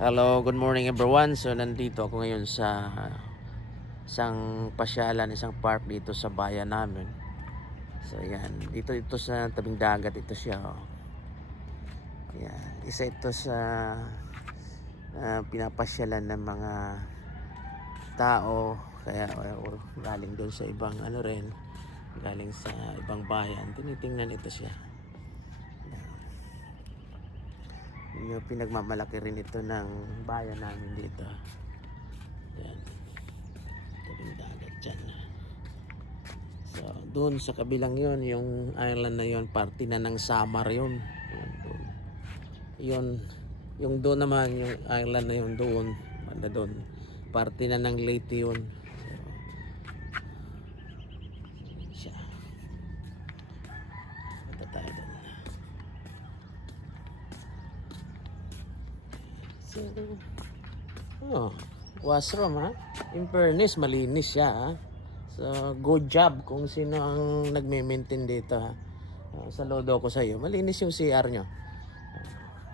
Hello, good morning everyone. So nandito ako ngayon sa isang pasyalan, isang park dito sa bayan namin. So yan, ito sa tabing dagat ito siya. Oh. Yan, isa ito sa pinapasyalan ng mga tao kaya or galing doon sa ibang galing sa ibang bayan. Tinitingnan ito siya. Yung pinagmamalaki rin ito ng bayan namin dito. Yan. Tabing dagat dyan. So, doon sa kabilang yon yung island na yon parte na ng Samar yun. Yan, doon. Yun, yung doon naman, yung island na yun doon, banda doon, parte na ng Leyte yun. So, siya. Punta tayo doon. So, oh, washroom ha. In fairness, malinis siya ha. So, good job kung sino ang nagme-maintain dito ha. Saludo ko sa iyo. Malinis yung CR nyo.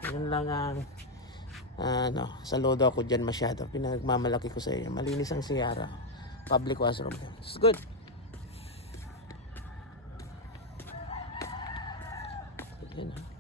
Yun lang ang saludo ako dyan masyado. Pinagmamalaki ko sa iyo. Malinis ang CR. Public washroom. It's good. Yan ha.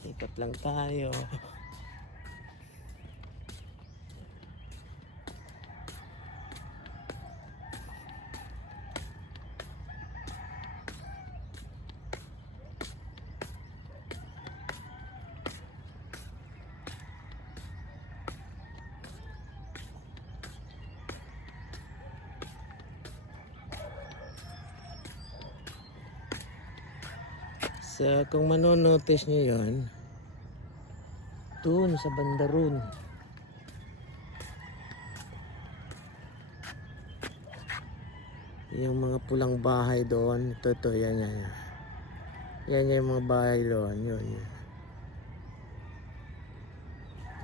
Ikot lang tayo. So, kung manonotice nyo yun, dun sa banda ron, yung mga pulang bahay doon, ito, yan. Yan yung mga bahay doon, yun.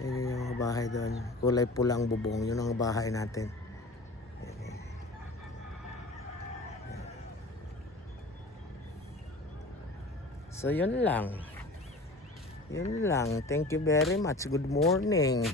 Yan yung mga bahay doon, kulay pulang bubong, yun ang bahay natin. So yun lang. Thank you very much. Good morning.